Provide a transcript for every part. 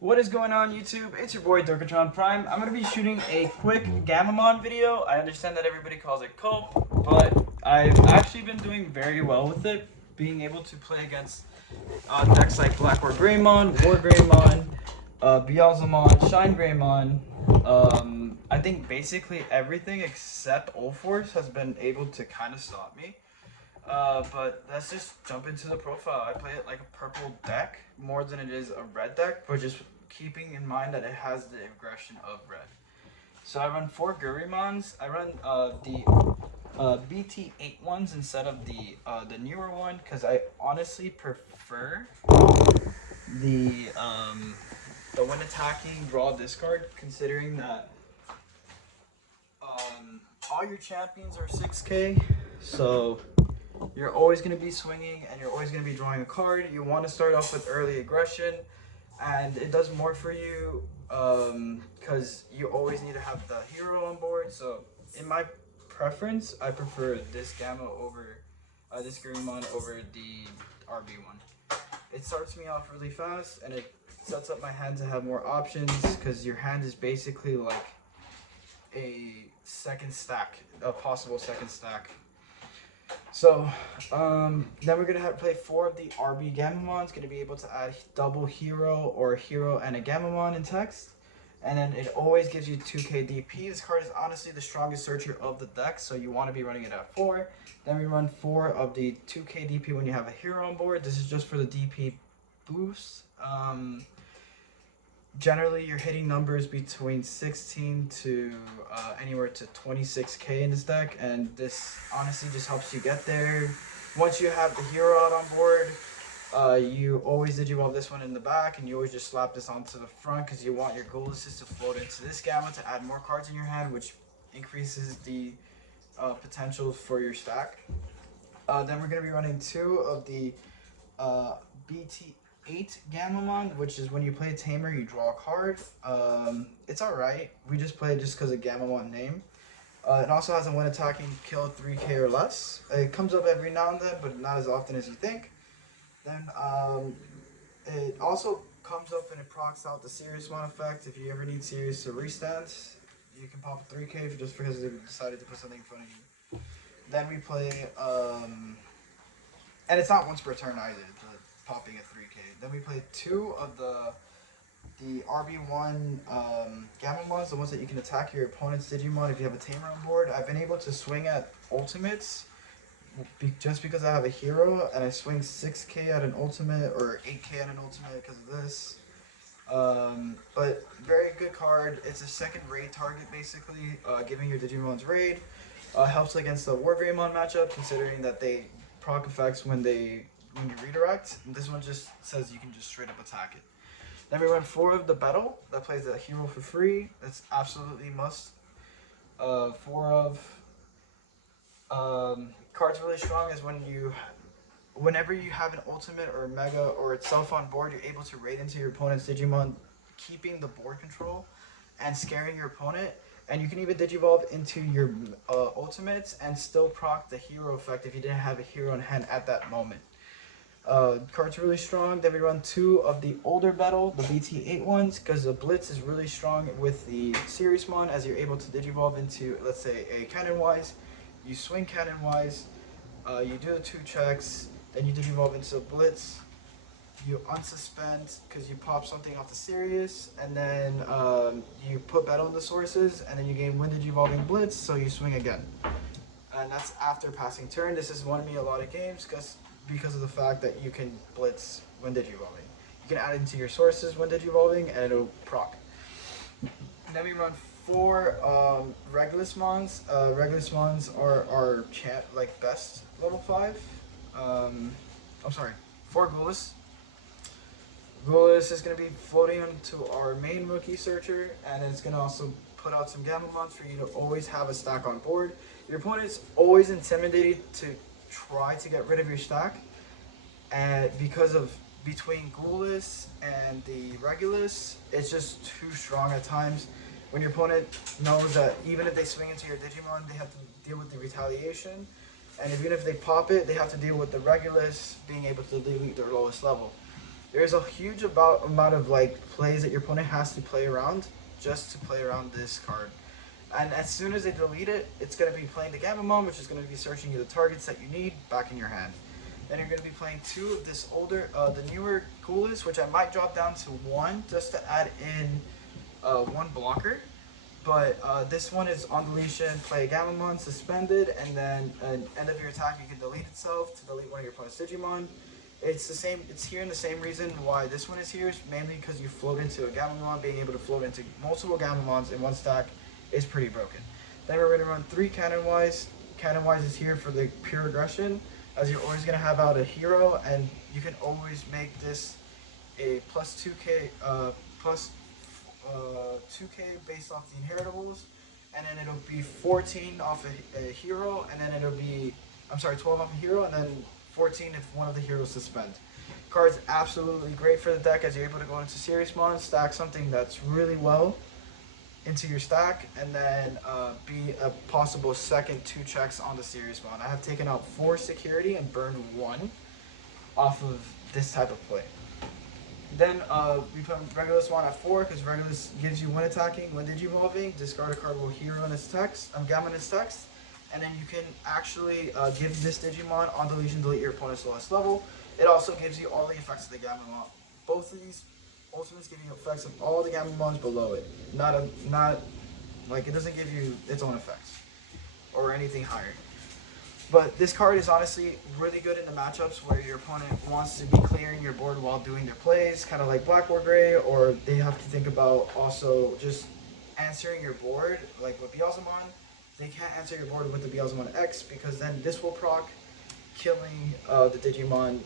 What is going on, YouTube? It's your boy Durkatron Prime. I'm going to be shooting a quick Gammamon video. I understand that everybody calls it Cope, but I've actually been doing very well with it, being able to play against decks like Black War Greymon, War Greymon, Beelzemon, Shine Greymon. I think basically everything except Ulforce has been able to kind of stop me. But let's just jump into the profile. I play it like a purple deck more than it is a red deck, but just keeping in mind that it has the aggression of red. So I run 4 Gurumons. I run the BT8 ones instead of the newer one because I honestly prefer the when attacking draw discard, considering that all your champions are 6k, so you're always going to be swinging and you're always going to be drawing a card. You want to start off with early aggression, and it does more for you because you always need to have the hero on board. So in my preference, I prefer this Gamma over this Gammamon over the RB one. It starts me off really fast and it sets up my hand to have more options because your hand is basically like a second stack, a possible second stack. So then we're gonna have to play 4 of the RB Gammamons. Gonna be able to add double hero or hero and a Gammamon in text, and then it always gives you 2k DP. This card is honestly the strongest searcher of the deck, so you want to be running it at 4. Then we run 4 of the 2k DP when you have a hero on board. This is just for the DP boost. Generally, you're hitting numbers between 16 to anywhere to 26k in this deck, and this honestly just helps you get there. Once you have the hero out on board, you always digivolve this one in the back, and you always just slap this onto the front because you want your Gold Assist to float into this Gamma to add more cards in your hand, which increases the potential for your stack. Then we're going to be running 2 of the BT8 Gammamon, which is when you play a Tamer, you draw a card. It's alright. We just play it just because of Gammamon name. It also has a when attacking, kill 3k or less. It comes up every now and then, but not as often as you think. Then it also comes up and it procs out the Seriousmon effect. If you ever need Serious to restand, you can pop a 3k just because they decided to put something in front of you. Then we play, and it's not once per turn either, popping a 3k. Then we play 2 of the RB1 Gammamons, the ones that you can attack your opponent's Digimon if you have a Tamer on board. I've been able to swing at ultimates just because I have a hero, and I swing 6k at an ultimate or 8k at an ultimate because of this. But very good card. It's a second raid target basically, giving your Digimon's raid. Helps against the War Greymon matchup, considering that they proc effects when you redirect. And this one just says you can just straight up attack it. Then we run 4 of the Battle that plays the hero for free. That's absolutely must. 4 of cards really strong is whenever you have an ultimate or mega or itself on board, you're able to raid into your opponent's Digimon, keeping the board control and scaring your opponent. And you can even digivolve into your ultimates and still proc the hero effect if you didn't have a hero in hand at that moment. Card's really strong. Then we run 2 of the older Battle, the BT8 ones, because the Blitz is really strong with the Seriousmon, as you're able to digivolve into, let's say, a Cannon-wise. You swing Cannon-wise, you do the 2 checks, then you digivolve into a Blitz. You unsuspend because you pop something off the Sirius, and then you put Battle in the sources, and then you gain Wind Digivolving Blitz, so you swing again. And that's after passing turn. This has won me a lot of games because of the fact that you can Blitz when Digivolving. You can add it into your sources when Digivolving, and it'll proc. Then we run 4 Regulus Mons. Regulus Mons are our like best level 5. I'm sorry, 4 Gulas. Gulas is going to be floating onto our main rookie searcher, and it's going to also put out some Gammamons for you to always have a stack on board. Your opponent's always intimidated to try to get rid of your stack, and because of between Gulas and the Regulus, it's just too strong at times. When your opponent knows that even if they swing into your Digimon, they have to deal with the retaliation, and even if they pop it, they have to deal with the Regulus being able to delete their lowest level. There's a huge amount of like plays that your opponent has to play around just to play around this card. And as soon as they delete it, it's going to be playing the Gammamon, which is going to be searching you the targets that you need back in your hand. Then you're going to be playing two of this the newer coolest, which I might drop down to one just to add in one blocker. But this one is on deletion, play a Gammamon, suspended, and then at end of your attack you can delete itself to delete one of your opponent's Digimon. It's the same. It's here in the same reason why this one is here, is mainly because you float into a Gammamon. Being able to float into multiple Gammamons in one stack is pretty broken. Then we're going to run 3 Cannon-Wise. Cannon-Wise is here for the pure aggression, as you're always going to have out a hero, and you can always make this a plus 2k, plus 2k based off the inheritables, and then it'll be 14 off a hero, and then it'll be, I'm sorry, 12 off a hero, and then 14 if one of the heroes suspend. Card's absolutely great for the deck, as you're able to go into Serious Mon, stack something that's really well into your stack, and then be a possible second 2 checks on the Serious Mon. I have taken out 4 security and burned 1 off of this type of play. Then we put Regulus Mon at 4 because Regulus gives you when attacking, when digivolving, discard a card with hero in its text, Gamma in its text, and then you can actually give this Digimon on deletion, delete your opponent's lowest level. It also gives you all the effects of the Gammamon. Both of these ultimates give you effects of all the Gammamons below it. Not like it doesn't give you its own effects or anything higher. But this card is honestly really good in the matchups where your opponent wants to be clearing your board while doing their plays, kind of like Black or Gray, or they have to think about also just answering your board, like with Beelzemon. They can't answer your board with the Beelzemon X because then this will proc, killing the Digimon,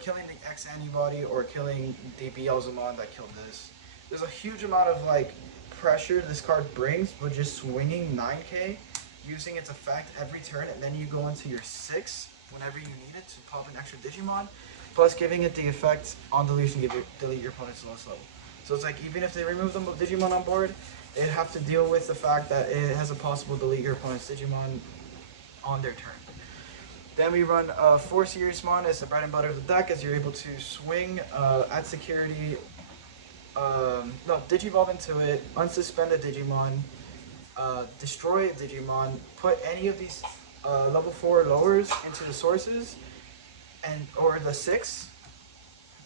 killing the X antibody or killing the Beelzemon that killed this. There's a huge amount of like pressure this card brings with just swinging 9k, using its effect every turn, and then you go into your 6 whenever you need it to pop an extra Digimon, plus giving it the effect on deletion, delete your opponent's lowest level. So it's like even if they remove the Digimon on board, they'd have to deal with the fact that it has a possible delete your opponent's Digimon on their turn. Then we run 4 Serious Mon as the bread and butter of the deck, as you're able to swing at security, Digivolve into it, unsuspend a Digimon, destroy a Digimon, put any of these level 4 lowers into the sources, and or the 6.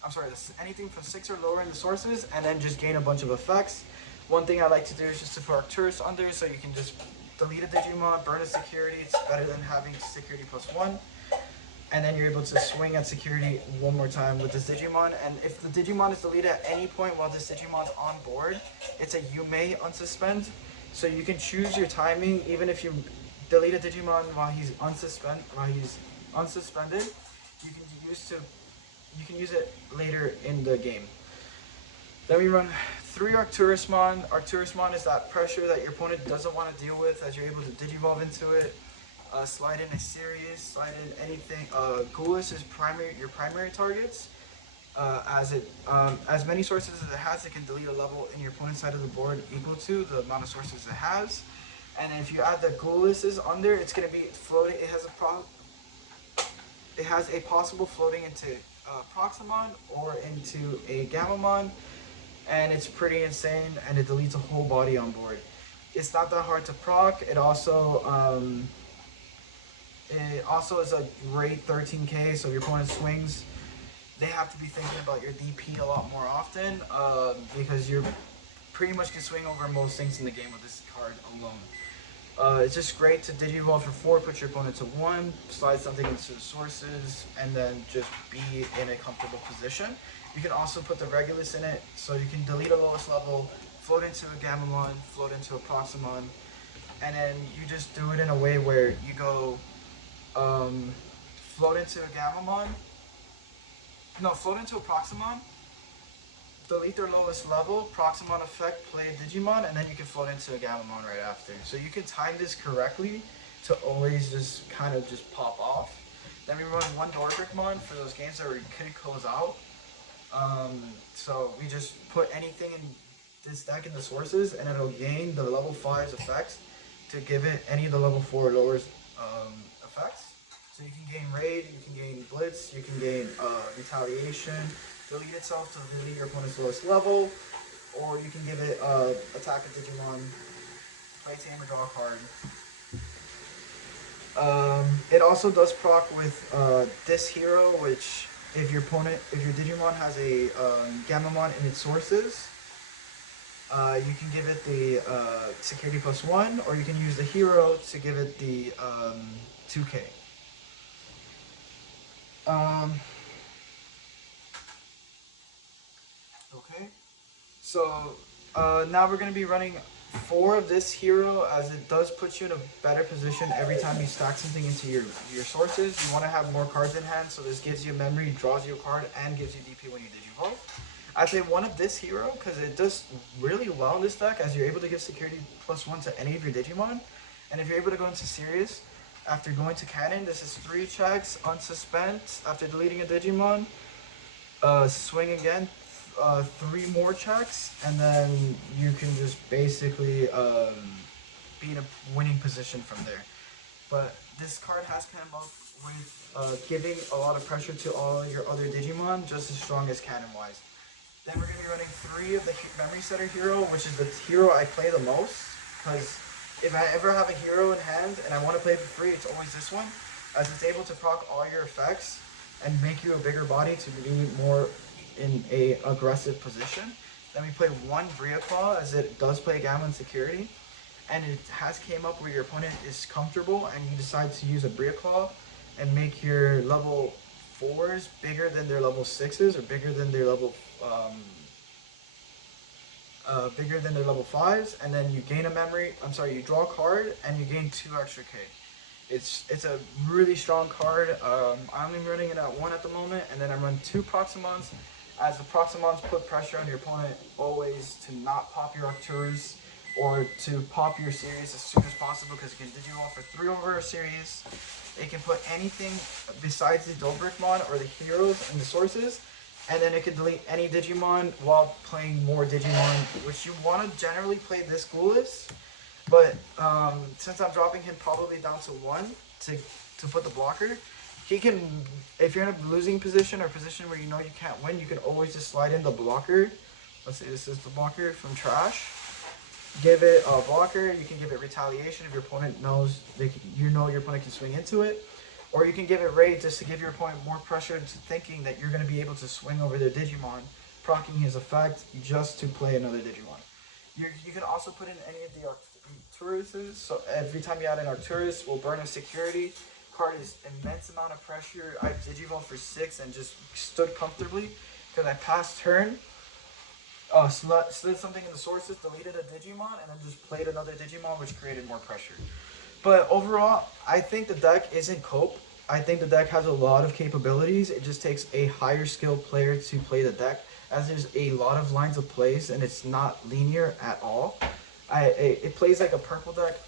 I'm sorry, anything from 6 or lower in the sources, and then just gain a bunch of effects. One thing I like to do is just to put Arcturus under, so you can just delete a Digimon, burn a security. It's better than having security +1. And then you're able to swing at security one more time with this Digimon. And if the Digimon is deleted at any point while this Digimon's on board, it's a you may unsuspend. So you can choose your timing, even if you delete a Digimon while he's unsuspended, you can use it later in the game. Then we run 3 Arcturus Mon. Arcturus Mon is that pressure that your opponent doesn't want to deal with, as you're able to Digivolve into it. Slide in a series, slide in anything. Ghoulis is your primary targets. As many sources as it has, it can delete a level in your opponent's side of the board equal to the amount of sources it has. And if you add the Ghoulises on there, it's going to be floating. It has a possible floating into Proximon or into a Gammamon, and it's pretty insane, and it deletes a whole body on board. It's not that hard to proc. It also is a great 13k, so if your opponent swings, they have to be thinking about your DP a lot more often, because you're pretty much can swing over most things in the game with this card alone. It's just great to Digivolve for 4, put your opponent to 1, slide something into the sources, and then just be in a comfortable position. You can also put the Regulus in it, so you can delete a lowest level, float into a Gammamon, float into a Proximon, and then you just do it in a way where you go float into a Gammamon, float into a Proximon, delete their lowest level, Proximon effect, play a Digimon, and then you can float into a Gammamon right after. So you can time this correctly to always just kind of just pop off. Then we run 1 Dorkrickmon for those games that we couldn't close out. So we just put anything in this deck in the sources, and it'll gain the level 5's effects to give it any of the level 4 lowers effects. So you can gain Raid, you can gain Blitz, you can gain Retaliation, delete itself to delete your opponent's lowest level, or you can give it attack a Digimon, play tame or draw a card. It also does proc with this hero, which if your Digimon has a Gammamon in its sources, you can give it the security +1, or you can use the hero to give it the 2k. Okay, so now we're going to be running 4 of this hero, as it does put you in a better position every time you stack something into your sources. You want to have more cards in hand, so this gives you memory, draws you a card, and gives you DP when you Digivolve. I'd say 1 of this hero, because it does really well in this deck, as you're able to give security +1 to any of your Digimon. And if you're able to go into Serious, after going to Cannon, this is 3 checks, unsuspend, after deleting a Digimon, swing again, 3 more checks, and then you can just basically be in a winning position from there. But this card has come up with giving a lot of pressure to all your other Digimon, just as strong as Cannon-wise. Then we're going to be running 3 of the Memory Setter hero, which is the hero I play the most, because if I ever have a hero in hand and I want to play it for free, it's always this one, as it's able to proc all your effects and make you a bigger body to be more in a aggressive position. Then we play 1 Bria Claw, as it does play Gammamon security, and it has came up where your opponent is comfortable and you decide to use a Bria Claw and make your level 4s bigger than their level 6s, or bigger than their level 5s, and then you gain a memory. You draw a card and you gain 2 extra K. It's a really strong card. I'm only running it at 1 at the moment, and then I run 2 Proximons, as the Proximons put pressure on your opponent always to not pop your Arcturus or to pop your series as soon as possible, because it can Digivolve for 3 over a series. It can put anything besides the Dobrikmon or the heroes and the sources, and then it can delete any Digimon while playing more Digimon, which you want to generally play this Ghoulis. But since I'm dropping him probably down to 1 to put the blocker, he can, if you're in a losing position or a position where you know you can't win, you can always just slide in the blocker. Let's say this is the blocker from Trash. Give it a blocker. You can give it retaliation if your opponent knows your opponent can swing into it, or you can give it raid just to give your opponent more pressure into thinking that you're going to be able to swing over their Digimon, proccing his effect just to play another Digimon. You can also put in any of the Arcturuses, so every time you add an Arcturus, will burn a security. Card is immense amount of pressure. I Digivolved for 6 and just stood comfortably because I passed turn, slid something in the sources, deleted a Digimon, and then just played another Digimon, which created more pressure. But overall, I think the deck isn't cope. I think the deck has a lot of capabilities. It just takes a higher skilled player to play the deck, as there's a lot of lines of plays and it's not linear at all. It plays like a purple deck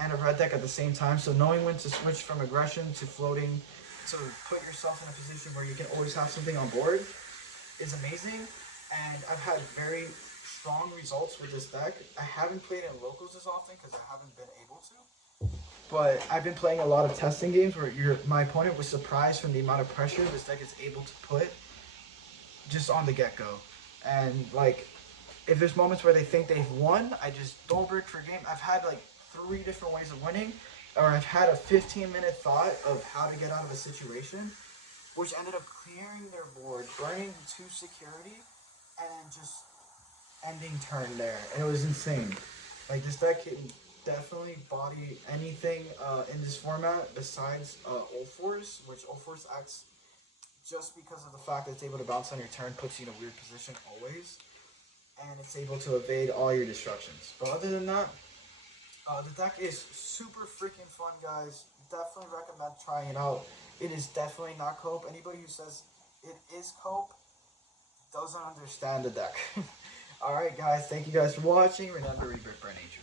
and a red deck at the same time, so knowing when to switch from aggression to floating to put yourself in a position where you can always have something on board is amazing. And I've had very strong results with this deck. I haven't played in locals as often because I haven't been able to, but I've been playing a lot of testing games where my opponent was surprised from the amount of pressure this deck is able to put just on the get-go. And like, if there's moments where they think they've won, I just Dobrik for game. I've had like 3 different ways of winning, or I've had a 15-minute thought of how to get out of a situation, which ended up clearing their board, burning 2 security, and just ending turn there. And it was insane. Like, this deck can definitely body anything in this format besides Ulforce, which Ulforce acts just because of the fact that it's able to bounce on your turn, puts you in a weird position always, and it's able to evade all your destructions. But other than that, the deck is super freaking fun, guys. Definitely recommend trying it out. It is definitely not cope. Anybody who says it is cope doesn't understand the deck. Alright guys, thank you guys for watching. Remember, Rebirth by Nature.